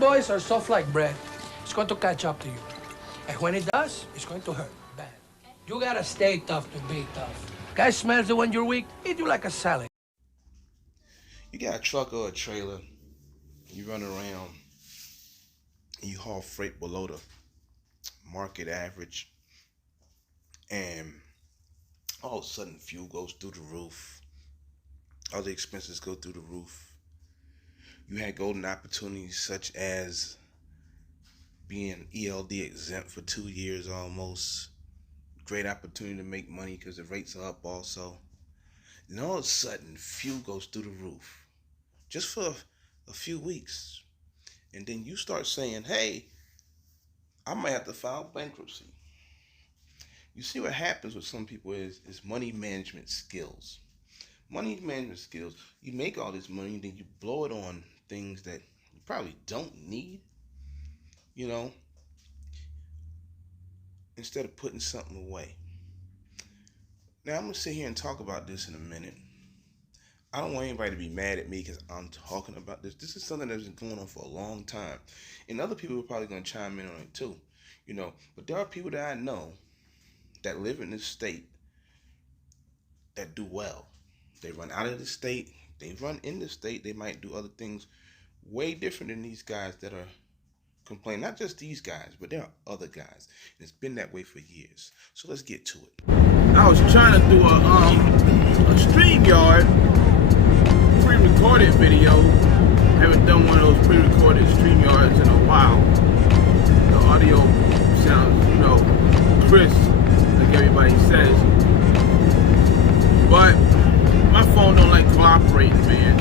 Boys are soft like bread. It's going to catch up to you. And when it does, it's going to hurt bad. You gotta stay tough to be tough. Guy smells it when you're weak, eat you like a salad. You got a truck or a trailer, you run around, and you haul freight below the market average, and all of a sudden fuel goes through the roof, other expenses go through the roof. You had golden opportunities such as being ELD exempt for 2 years almost. Great opportunity to make money because the rates are up also. And all of a sudden, fuel goes through the roof just for a few weeks. And then you start saying, hey, I might have to file bankruptcy. You see what happens with some people is money management skills. Money management skills. You make all this money, then you blow it on things that you probably don't need, instead of putting something away. Now, I'm going to sit here and talk about this in a minute. I don't want anybody to be mad at me because I'm talking about this. This is something that's been going on for a long time. And other people are probably going to chime in on it too, But there are people that I know that live in this state that do well. They run out of the state. They run in the state. They might do other things way different than these guys that are complaining. Not just these guys, but there are other guys. And it's been that way for years. So let's get to it. I was trying to do a StreamYard pre-recorded video. Haven't done one of those pre-recorded StreamYards in a while. The audio sounds, crisp, like everybody says. But my phone don't like cooperating, man.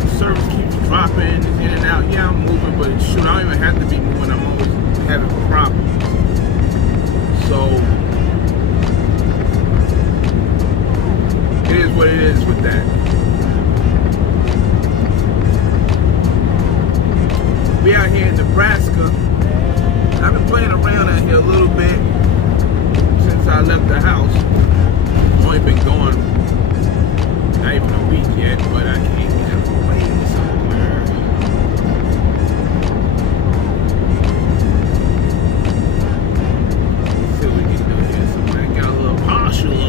The service keeps dropping, it's in and out. Yeah, I'm moving, but shoot, I don't even have to be moving. I'm always having problems. So it is what it is with that. We out here in Nebraska. I've been playing around out here a little bit since I left the house. Only been gone not even a week yet, but I can't get away somewhere. Let's see what we can do here. Somebody got a little partial on.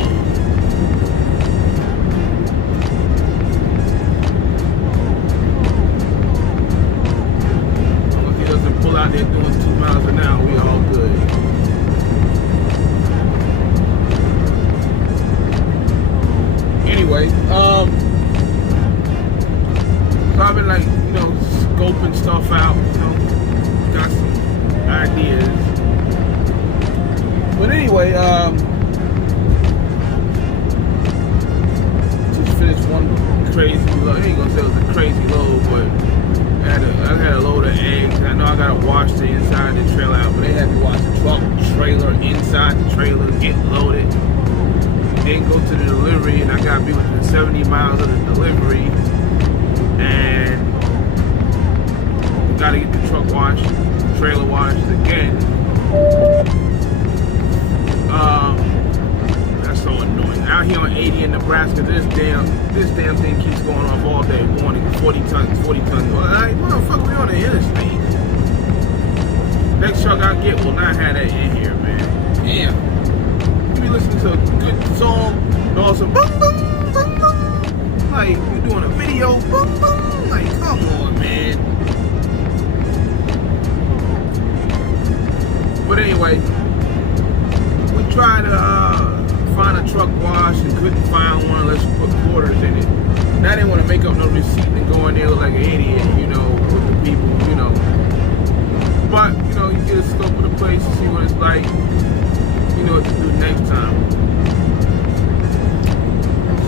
As long as he doesn't pull out there doing 2 miles an hour, we all good. Anyway, so I've been scoping stuff out, got some ideas. But anyway, just finished one crazy load. I ain't gonna say it was a crazy load, but I had a load of eggs. I know I gotta wash the inside of the trailer out, but they had me wash the truck, trailer, inside the trailer, get loaded. Then go to the delivery, and I gotta be within 70 miles of the delivery, and gotta get the truck washed, trailer washed again. That's so annoying. Out here on 80 in Nebraska, this damn thing keeps going off all day morning. 40 tons. Like, motherfucker, we on the interstate. Next truck I get will not have that in here, man. Damn. You listening to a good song, and all of a sudden, boom, boom, boom, boom. Like, you doing a video, boom, boom. Like, come on, man. But anyway, we tried to find a truck wash and couldn't find one unless you put quarters in it. And I didn't want to make up no receipt and go in there look like an idiot, with the people, But, you get a scope of the place and see what it's like. You know what to do next time.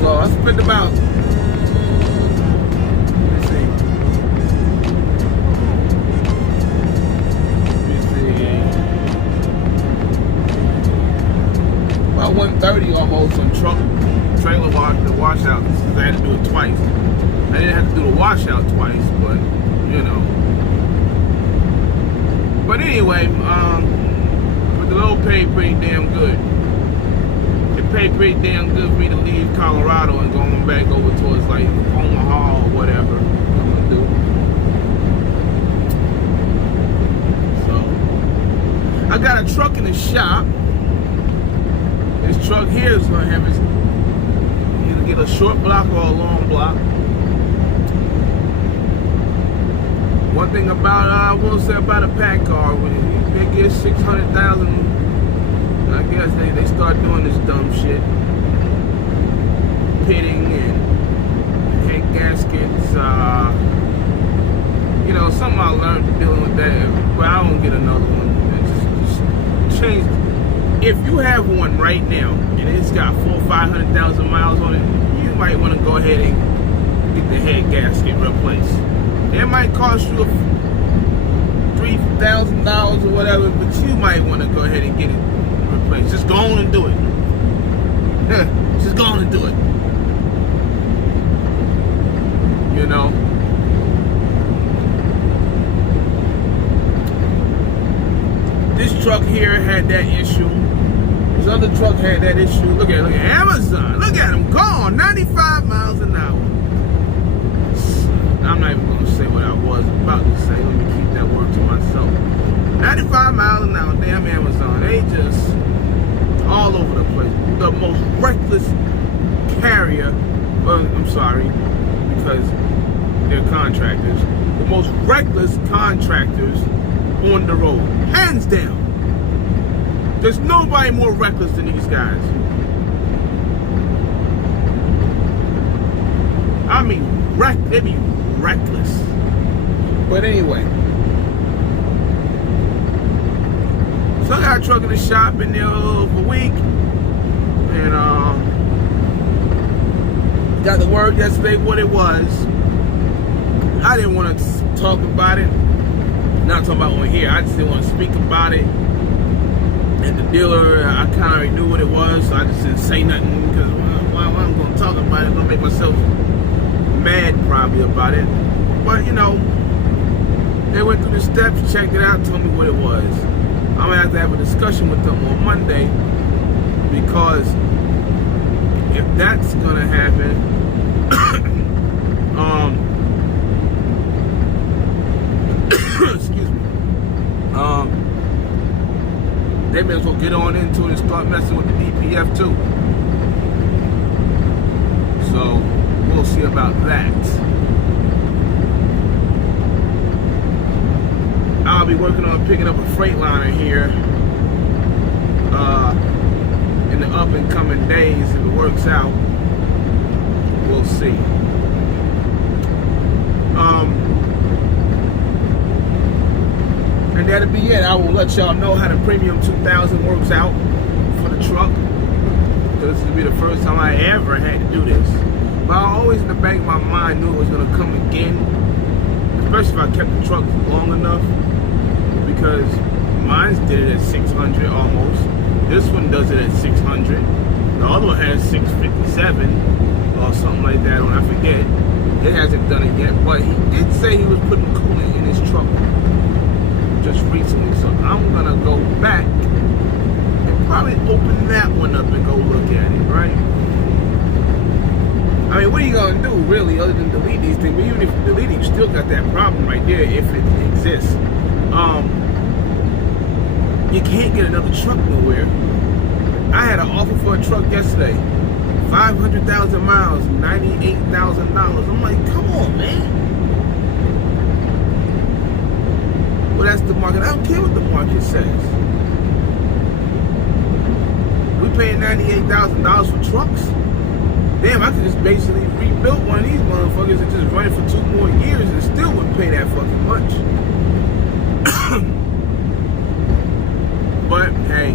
So I spent about, about 130 almost on truck, trailer wash, the washout. I had to do it twice. I didn't have to do the washout twice, but But anyway, the load paid pretty damn good. It paid pretty damn good for me to leave Colorado and going back over towards like Omaha or whatever I'm gonna do. got a truck in the shop. This truck here is gonna have either get a short block or a long block. One thing about I will say about a pack car, when they get 600,000, I guess they start doing this dumb shit, pitting and head gaskets. You know, something I learned dealing with that, but I won't get another one. Just change. If you have one right now and it's got 400,000 or 500,000 miles on it, you might want to go ahead and get the head gasket replaced. It might cost you $3,000 or whatever, but you might want to go ahead and get it replaced. Just go on and do it. Just go on and do it. You know. This truck here had that issue. This other truck had that issue. Look at Amazon. Look at them gone. 95 miles an hour. I'm not even going to say what I was about to say. Let me keep that word to myself. 95 miles an hour, damn Amazon. They just all over the place. The most reckless carrier, well, I'm sorry, because they're contractors. The most reckless contractors on the road. Hands down. There's nobody more reckless than these guys. I mean, they be reckless. But anyway, so I got a truck in the shop, been there for a week, and got the word yesterday what it was. I didn't want to talk about it, not talking about on here. I just didn't want to speak about it. And the dealer, I kind of already knew what it was, so I just didn't say nothing because I'm going to talk about it. I'm going to make myself mad probably about it. But you know, they went through the steps, checked it out, told me what it was. I'm gonna have to have a discussion with them on Monday, because if that's gonna happen, excuse me, they may as well get on into it and start messing with the DPF too. So we'll see about that. I'll be working on picking up a Freightliner here in the up and coming days. If it works out, we'll see. And that'll be it. I will let y'all know how the Premium 2000 works out for the truck. This will be the first time I ever had to do this. But I always in the back of my mind knew it was going to come again, especially if I kept the truck long enough, because mine did it at 600 almost. This one does it at 600. The other one has 657 or something like that on, I forget. It hasn't done it yet, but he did say he was putting coolant in his truck just recently, so I'm going to go back and probably open that one up and go look at it, right? I mean, what are you gonna do really other than delete these things? But even if you delete it, you still got that problem right there if it exists. You can't get another truck nowhere. I had an offer for a truck yesterday, 500,000 miles, $98,000. I'm like, come on, man. Well, that's the market. I don't care what the market says. We paying $98,000 for trucks. Damn, I could just basically rebuild one of these motherfuckers and just run it for 2 more years and still wouldn't pay that fucking much. But hey,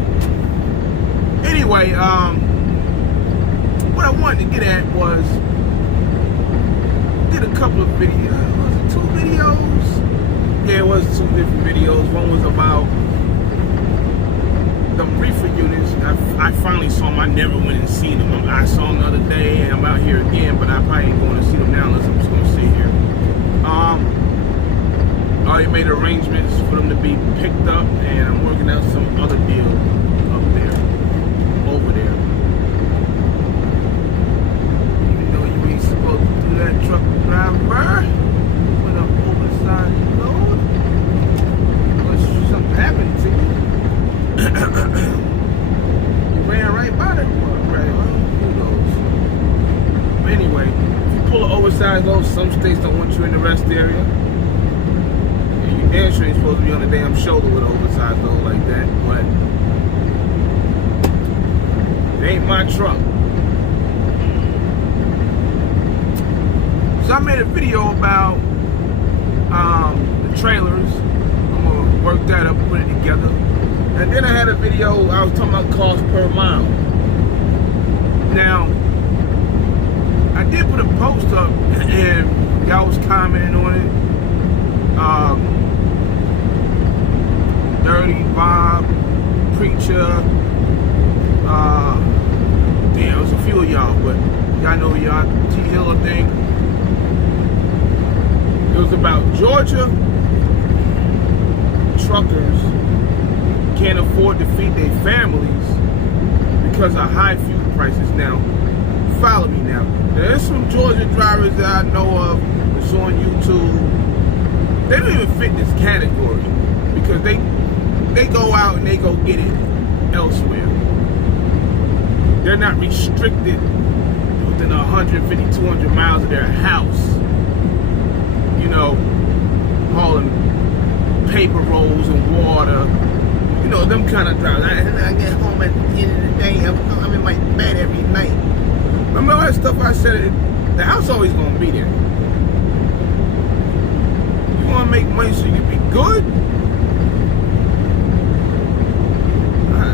anyway, what I wanted to get at was, did a couple of videos. Was it 2 videos? Yeah, it was 2 different videos. One was about the reefer units. I finally saw them. I never went and seen them. I saw them the other day, and I'm out here again, but I probably ain't going to see them now unless I'm just going to sit here. I already made arrangements for them to be picked up, and I'm working out some other deal up there, over there. Even though you ain't supposed to do that, truck driver, with an oversized load, unless something happened to you. Chicago, some states don't want you in the rest area. And you damn sure ain't supposed to be on the damn shoulder with an oversized load like that. But it ain't my truck. So I made a video about the trailers. I'm gonna work that up, put it together. And then I had a video I was talking about cost per mile. Now, I did put a post up and y'all was commenting on it. Dirty Bob, Preacher, damn, it was a few of y'all, but y'all know y'all, T. Hiller thing. It was about Georgia truckers can't afford to feed their families because of high fuel prices. Now, follow me now. There's some Georgia drivers that I know of that's on YouTube. They don't even fit this category because they go out and they go get it elsewhere. They're not restricted within 150, 200 miles of their house. You know, hauling paper rolls and water. You know, them kind of drivers. I get home at the end of the day, I'm in my bed every night. Remember all that stuff I said? The house always gonna be there. You wanna make money so you can be good?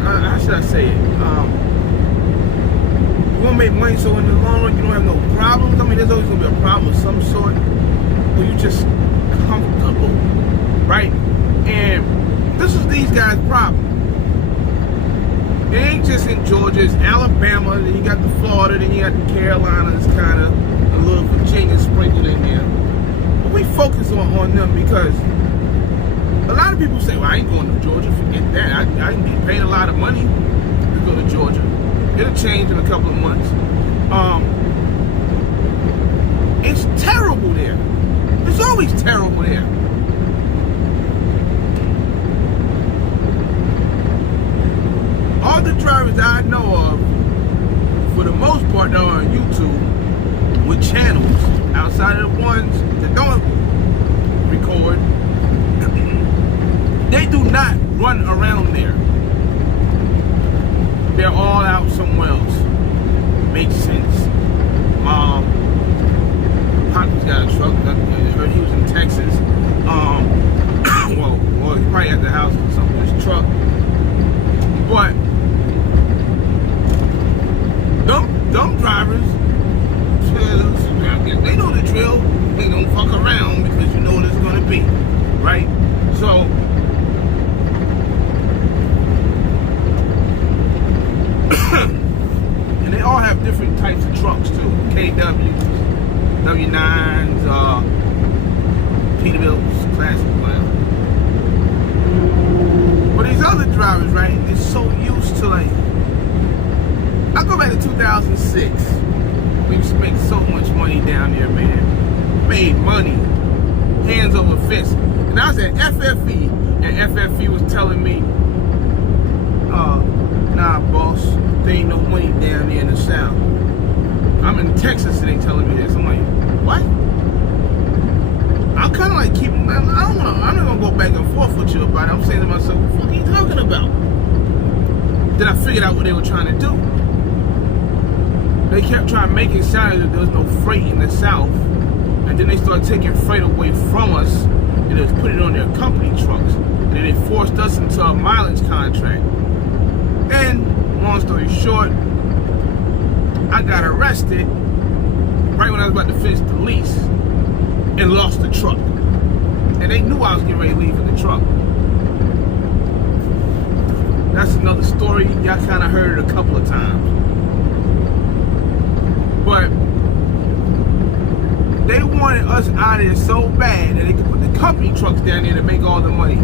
How should I say it? You wanna make money so in the long run you don't have no problems? I mean, there's always gonna be a problem of some sort. But you just comfortable, right? And this is these guys' problem. It ain't just in Georgia, it's Alabama, then you got the Florida, then you got the Carolinas, kind of a little Virginia sprinkled in there. But we focus on them because a lot of people say, well, I ain't going to Georgia, forget that. I can get paid a lot of money to go to Georgia. It'll change in a couple of months. It's terrible there. It's always terrible there. All the drivers I know of, for the most part, they're on YouTube with channels outside of the ones that don't record. They do not run around there. They're all out somewhere else. Makes sense. Pocket's got a truck. I heard he was in Texas. Well, he probably at the house or something with his truck. But dumb drivers, they know the drill. They don't fuck around because you know what it's gonna be, right? So and they all have different types of trucks too. KWs, W9s, Peterbilt's, classic, whatever. But these other drivers, right, they're so used to, like, I go back to 2006. We used to make so much money down there, man. Made money, hands over fist. And I was at FFE, and FFE was telling me, nah, boss, there ain't no money down there in the South. I'm in Texas and they telling me this. I'm like, what? I'm kind of like keeping, I'm not gonna go back and forth with you about it. I'm saying to myself, what the fuck are you talking about? Then I figured out what they were trying to do. They kept trying to make it sound as if there was no freight in the South. And then they started taking freight away from us and they was putting it on their company trucks. And then they forced us into a mileage contract. And, long story short, I got arrested right when I was about to finish the lease and lost the truck. And they knew I was getting ready to leave for the truck. That's another story. Y'all kind of heard it a couple of times. But they wanted us out of there so bad that they could put the company trucks down there to make all the money.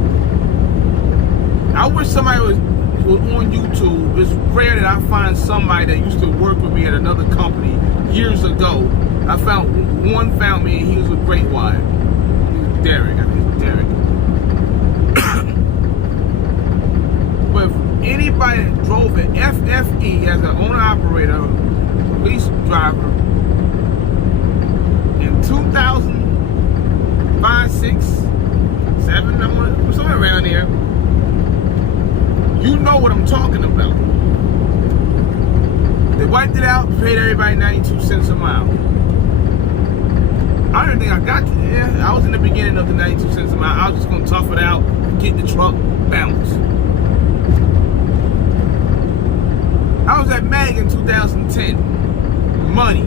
I wish somebody was on YouTube. It's rare that I find somebody that used to work with me at another company years ago. I found me and he was with Great Wire. He was Derek, I think it was Derek. But if anybody that drove at FFE as an owner operator, police driver in 2005, 6, 7, somewhere around there. You know what I'm talking about. They wiped it out, paid everybody 92 cents a mile. I don't think I got to there. I was in the beginning of the 92 cents a mile. I was just gonna tough it out, get the truck, bounce. I was at MAG in 2010. Money.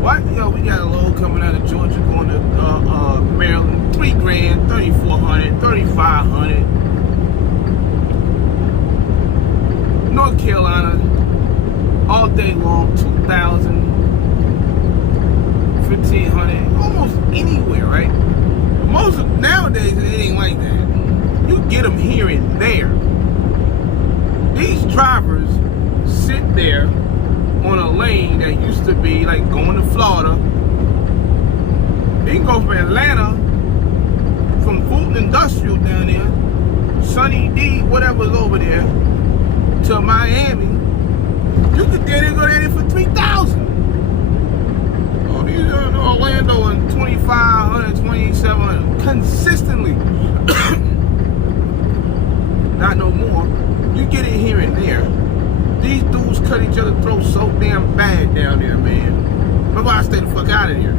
What? Yo, we got a load coming out of Georgia going to Maryland. $3 grand, 3,400, 3,500. North Carolina, all day long, 2,000, 1,500, almost anywhere, right? Most of, nowadays it ain't like that. You get them here and there. These drivers sit there on a lane that used to be like going to Florida. They can go from Atlanta, from Fulton Industrial down there, Sunny D, whatever's over there, to Miami. You could go there for 3,000. Oh, these are in Orlando and 2,500, 2,700 consistently. Not no more. You get it here and there. These dudes cut each other's throats so damn bad down there, man. That's why I stay the fuck out of there.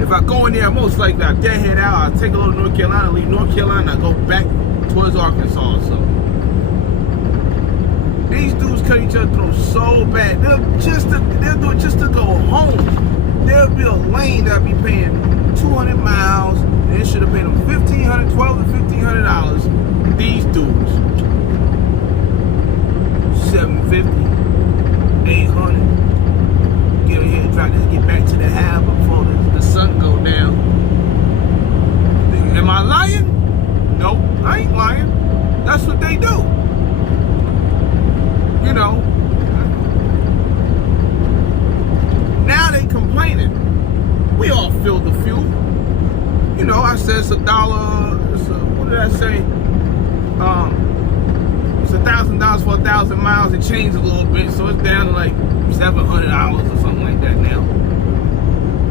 If I go in there, most likely I'll deadhead out. I'll take a little North Carolina, leave North Carolina, I'll go back towards Arkansas or something. These dudes cut each other's throats so bad. They'll do it just to go home. There'll be a lane that'll be paying 200 miles, and it should have paid them $1,500, $1,200 to $1,500. These dudes, 750, 800. Get ahead and try to get back to the harbor before the sun go down. Am I lying? Nope, I ain't lying. That's what they do. You know. Now they complaining. We all feel the fuel. You know, I said it's $1. What did I say? It's $1,000 for 1,000 miles. It changed a little bit, so it's down to like $700 or something like that now.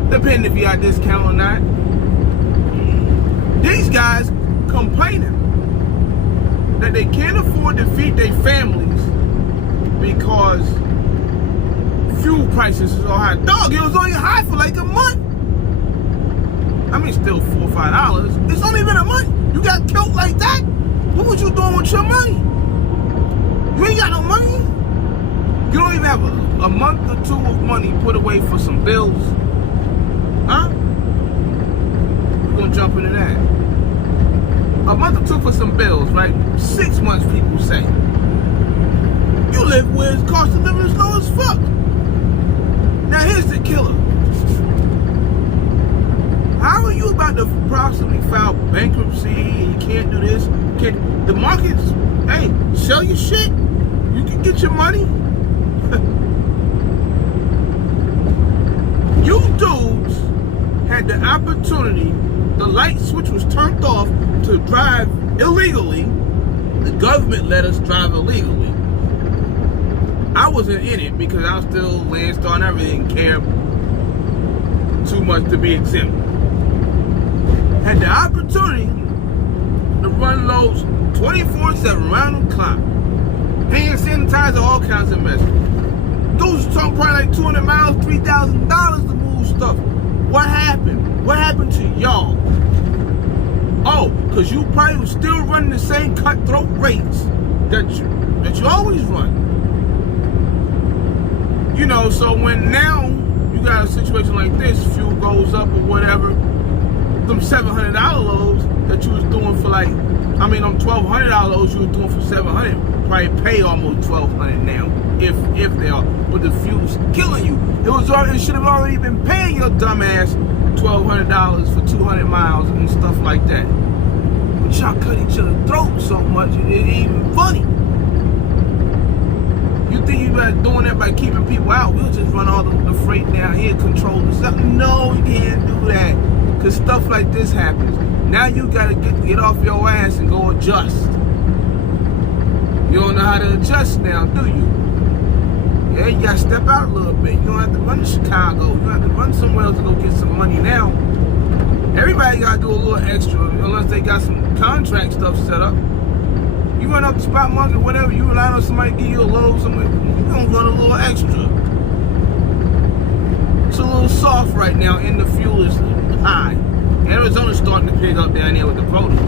Depending if you got discount or not. These guys complaining that they can't afford to feed their families because fuel prices is so high. Dog, it was only high for like a month. I mean, still $4 or $5. It's only been a month. You got killed like that? What was you doing with your money? You ain't got no money. You don't even have a month or two of money put away for some bills. Huh? We're gonna jump into that. A month or two for some bills, right? 6 months, people say. You live where the cost of living is low as fuck. Now here's the killer. How are you about to possibly file bankruptcy and you can't do this? The markets, hey, sell your shit. You can get your money. You dudes had the opportunity, the light switch was turned off to drive illegally. The government let us drive illegally. I wasn't in it because I was still Landstar and everything, care too much to be exempt. Had the opportunity to run loads 24/7 around the clock. Hand sanitizer, all kinds of mess. Dudes talking probably like 200 miles, $3,000 to move stuff. What happened? What happened to y'all? Oh, because you probably was still running the same cutthroat rates that you always run. You know, so when now you got a situation like this, fuel goes up or whatever, them $700 loads that you was doing for like, I mean, them $1,200 loads you were doing for $700 probably pay almost $1,200 now, if they are. But the fuel's killing you. It should have already been paying your dumb ass $1,200 for 200 miles and stuff like that. But y'all cut each other's throats so much, it ain't even funny. You think you better doing that by keeping people out? We'll just run all the freight down here, control the stuff. No, you can't do that. Because stuff like this happens. Now you gotta get off your ass and go adjust. You don't know how to adjust now, do you? Yeah, you gotta step out a little bit. You don't have to run to Chicago. You don't have to run somewhere else to go get some money now. Everybody gotta do a little extra, unless they got some contract stuff set up. You run up the spot market, whatever, you rely on somebody to give you a load, somewhere, you gonna run a little extra. It's a little soft right now, and the fuel is high. Arizona's starting to pick up down there with the produce.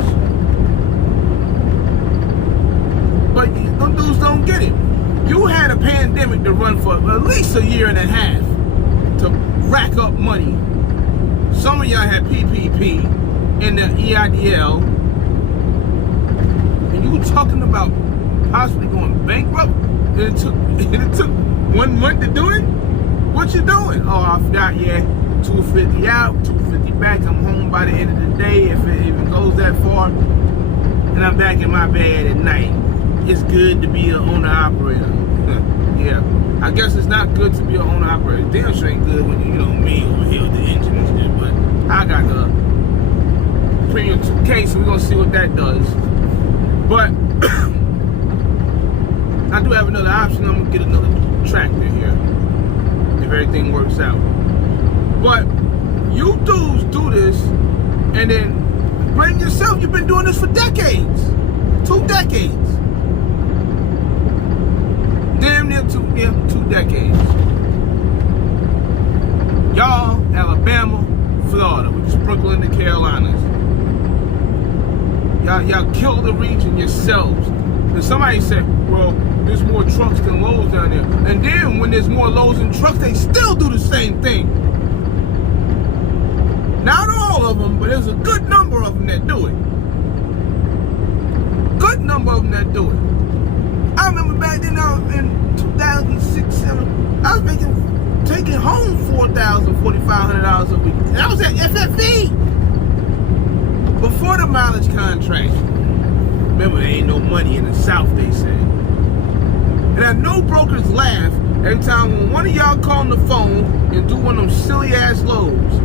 But them dudes don't get it. You had a pandemic to run for at least a year and a half to rack up money. Some of y'all had PPP and the EIDL, and you were talking about possibly going bankrupt, and it took 1 month to do it? What you doing? Oh, I forgot, yeah, 250 out, 250 back, I'm home by the end of the day if it goes that far, and I'm back in my bed at night. It's good to be an owner-operator. Yeah, I guess it's not good to be an owner-operator. Damn sure ain't good when you know me over here with the engine and shit, but I got the Premium 2K, so we're gonna see what that does. But I do have another option. I'm gonna get another tractor here if everything works out. But you dudes do this and then blame yourself. You've been doing this for decades. 2 decades. Damn near two decades. Y'all, Alabama, Florida, we sprinkle in the Carolinas. Y'all kill the region yourselves. And somebody said, well, there's more trucks than loads down there. And then when there's more loads than trucks, they still do the same thing. Not all of them, but there's a good number of them that do it. Good number of them that do it. I remember back then, in 2006, 2007, I was taking home $4,000, $4,500 a week. And I was at FFE before the mileage contract. Remember, there ain't no money in the South, they said. And I know brokers laugh every time when one of y'all call on the phone and do one of them silly ass loads.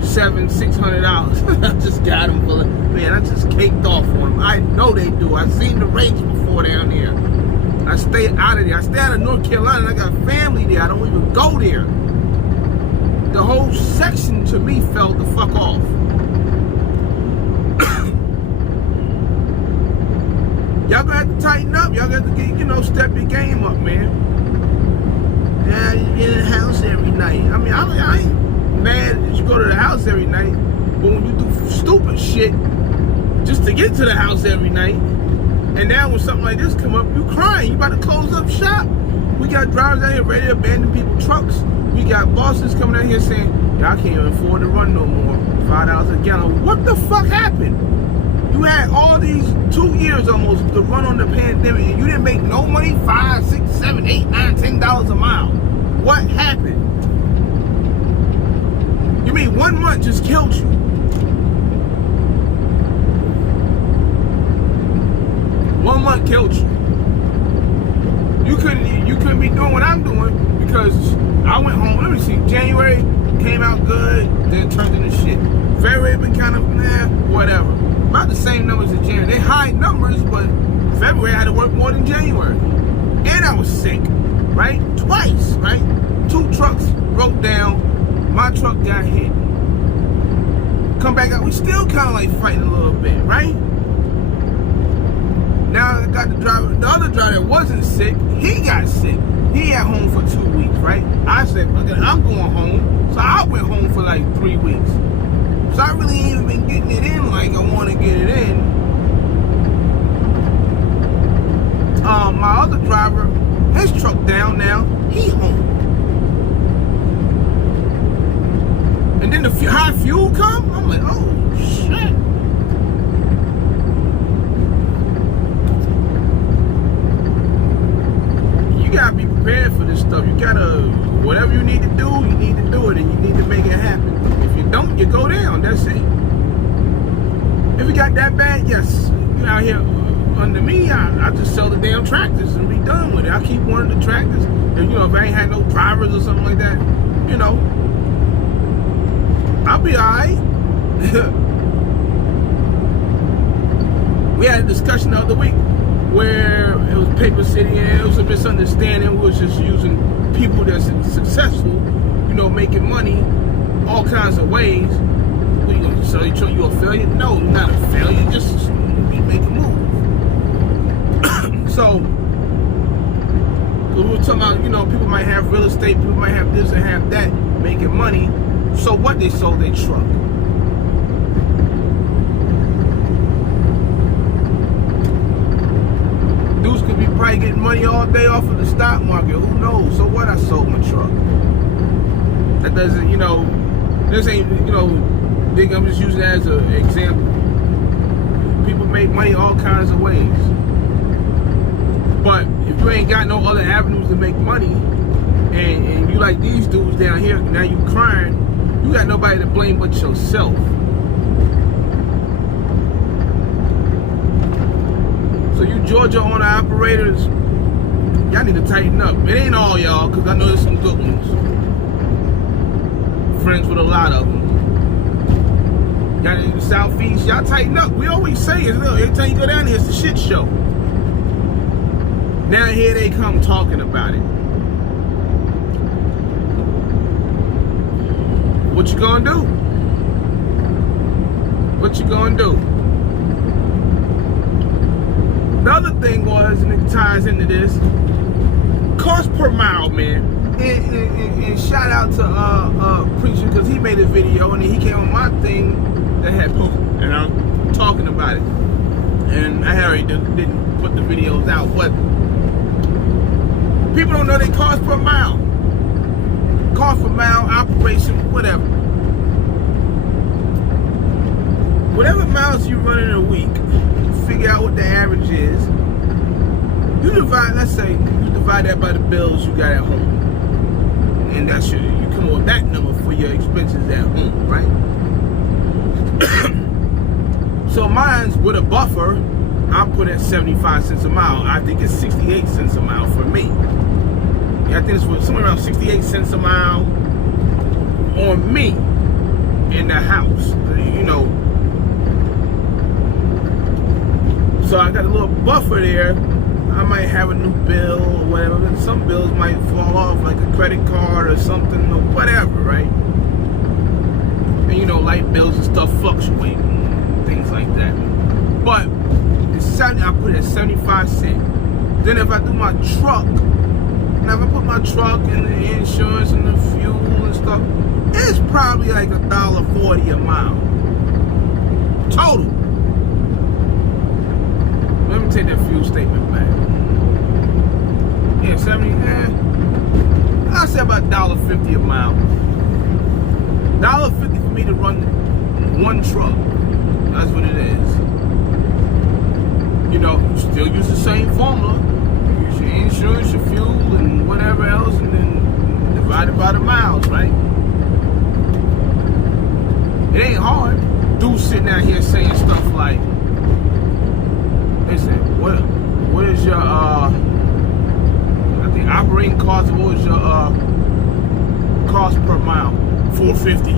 $700, $600. I just got them full of, man, I just caked off on them. I know they do. I've seen the rates before down there. I stay out of there. I stay out of North Carolina, and I got family there. I don't even go there. The whole section to me fell the fuck off. Y'all gonna have to tighten up. Y'all got to get, step your game up, man. Yeah, you get in the house every night. I mean, I ain't mad that you go to the house every night, but when you do stupid shit just to get to the house every night, and now when something like this come up, you crying. You about to close up shop. We got drivers out here ready to abandon people's trucks. We got bosses coming out here saying, y'all can't even afford to run no more. $5 a gallon. What the fuck happened? You had all these 2 years almost to run on the pandemic, and you didn't make no money. $5, $6, $7, $8, $9, $10 a mile. What happened? You mean 1 month just killed you? One month killed you. You couldn't be doing what I'm doing because I went home. Let me see. January came out good, then it turned into shit. February been kind of whatever. About the same numbers as January. They high numbers, but February I had to work more than January. And I was sick, right? Twice, right? 2 trucks broke down. My truck got hit. Come back out. We still kind of like fighting a little bit, right? Now I got the driver. The other driver that wasn't sick, he got sick. He at home for 2 weeks, right? I said, okay, I'm going home. So I went home for like 3 weeks. So I really ain't even been getting it in like I want to get it in. My other driver, his truck down now, he home. And then the high fuel come, I'm like, oh shit. You gotta be prepared for this stuff. You gotta, whatever you need to do it, and you need to make it happen. If you don't, you go down, that's it. If it got that bad, yes, you out here under me, I just sell the damn tractors and be done with it. I keep one of the tractors, and if I ain't had no drivers or something like that, I'll be alright. We had a discussion the other week. where it was paper city and it was a misunderstanding. We was just using people that's successful, you know, making money all kinds of ways. What you gonna say? You a failure? No, you're not a failure. Just be making a move. So we were talking about, you know, people might have real estate, people might have this and have that, making money. So what? They sold their truck. Dudes could be probably getting money all day off of the stock market. Who knows? So what? I sold my truck. That doesn't, you know, this ain't, you know, I'm just using that as an example. People make money all kinds of ways. But if you ain't got no other avenues to make money, and you like these dudes down here, now you crying, you got nobody to blame but yourself. So you Georgia owner operators, y'all need to tighten up. It ain't all y'all, because I know there's some good ones. Friends with a lot of them. Y'all in the Southeast, y'all tighten up. We always say it, look, every time you go down here, it's a shit show. Now here they come talking about it. What you gonna do? What you gonna do? The other thing was, and it ties into this, cost per mile, man. And shout out to Preacher, because he made a video and he came on my thing that had poop, and I'm talking about it. And I already didn't put the videos out, but people don't know they cost per mile. Cost per mile, operation, whatever. Whatever miles you run in a week, figure out what the average is. You divide, let's say, you divide that by the bills you got at home. And that's you come up with that number for your expenses at home, right? So mine's with a buffer, I put at 75 cents a mile. I think it's 68 cents a mile for me. Yeah, I think it's somewhere around 68 cents a mile on me in the house, you know. So I got a little buffer there. I might have a new bill or whatever. Some bills might fall off, like a credit card or something or whatever, right? And you know, light bills and stuff fluctuate, things like that. But I put it at 75 cents. Then if I do my truck, now if I put my truck and the insurance and the fuel and stuff, it's probably like $1.40 a mile total. Let me take that fuel statement back. Yeah, 70. I'll say about $1.50 a mile. $1.50 for me to run one truck. That's what it is. You know, you still use the same formula. Use your insurance, your fuel, and whatever else, and then divide it by the miles, right? It ain't hard. Dudes sitting out here saying stuff like, listen, what is your I think operating cost, what was your cost per mile? $4.50,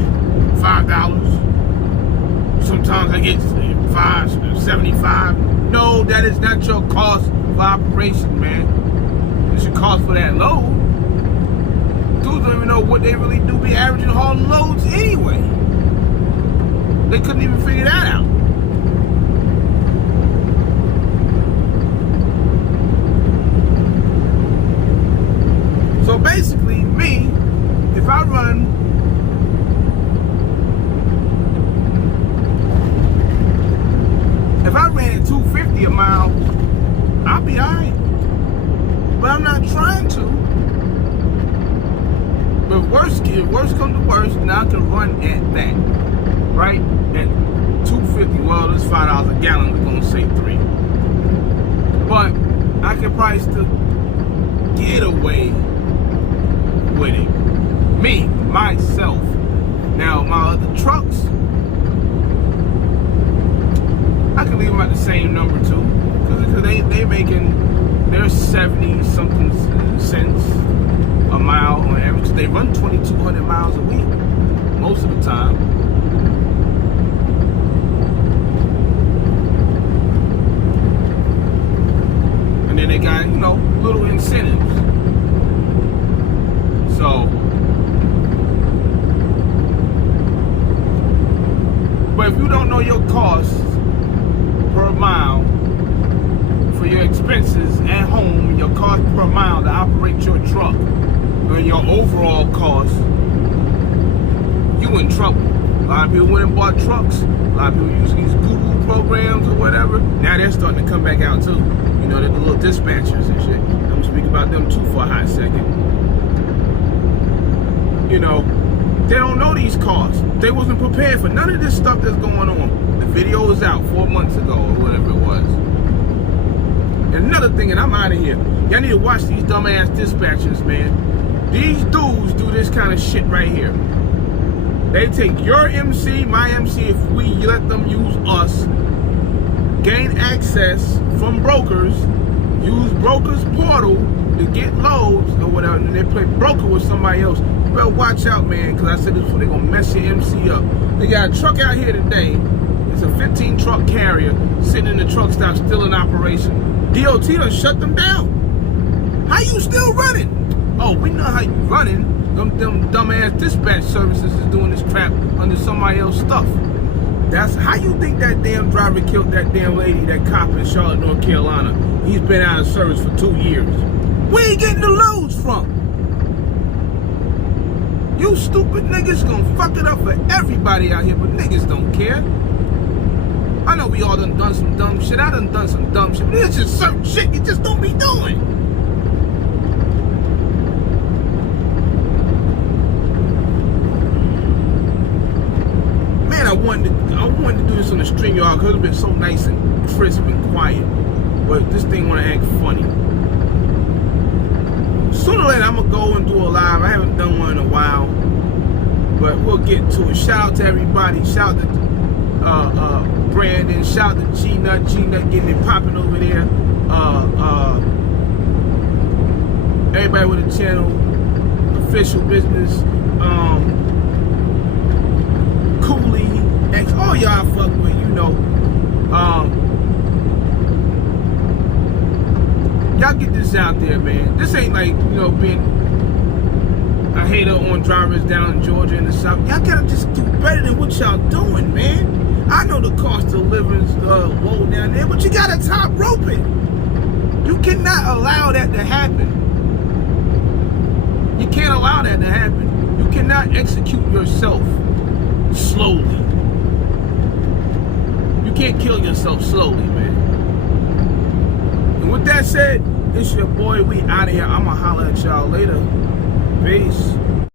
$5. Sometimes I get $5.75. No, that is not your cost for operation, man. It's your cost for that load. Dudes don't even know what they really do be averaging hauling loads anyway. They couldn't even figure that out. So basically, me, if I ran at $2.50 a mile, I'll be alright. But I'm not trying to. But worst comes to worst, now I can run at that. Right? At $2.50, well, that's $5 a gallon, we're gonna say $3. But I can probably still get away with it. Me, myself. Now, my other trucks, I can leave them at the same number too, because they making their 70 something cents a mile on average. They run 2,200 miles a week most of the time. But if you don't know your costs per mile for your expenses at home, and your cost per mile to operate your truck, and your overall cost, you in trouble. A lot of people went and bought trucks. A lot of people using these Google programs or whatever. Now they're starting to come back out too. You know, they're the little dispatchers and shit. I'm gonna speak about them too for a hot second. You know, they don't know these costs. They wasn't prepared for none of this stuff that's going on. The video was out 4 months ago or whatever it was. And another thing, and I'm out of here. Y'all need to watch these dumbass dispatchers, man. These dudes do this kind of shit right here. They take your MC, my MC, if we let them use us, gain access from brokers, use brokers' portal to get loads or whatever, and they play broker with somebody else. You better watch out, man, because I said this before, they're going to mess your MC up. They got a truck out here today. It's a 15 truck carrier sitting in the truck stop still in operation. DOT done shut them down. How you still running? Oh, we know how you running. Them dumbass dispatch services is doing this crap under somebody else's stuff. That's how you think that damn driver killed that damn lady, that cop in Charlotte, North Carolina. He's been out of service for 2 years. Where you getting the loads from? You stupid niggas gonna fuck it up for everybody out here, but niggas don't care. I know we all done some dumb shit. I done some dumb shit. But there's just certain shit you just don't be doing. I wanted to do this on the stream, y'all, because it's been so nice and crisp and quiet. But this thing want to act funny. Sooner or later, I'm going to go and do a live. I haven't done one in a while. But we'll get to it. Shout out to everybody. Shout out to Brandon. Shout out to G-Nut. G-Nut getting it popping over there. Everybody with the channel. Official business. Cooley. All y'all fuck with, you know. Y'all get this out there, man. This ain't like, you know, being a hater on drivers down in Georgia and the South. Y'all gotta just do better than what y'all doing, man. I know the cost of living's low down there, but you gotta top rope it. You cannot allow that to happen. You can't allow that to happen. You cannot execute yourself slowly. You can't kill yourself slowly, man. And with that said, it's your boy. We out of here. I'ma holler at y'all later. Peace.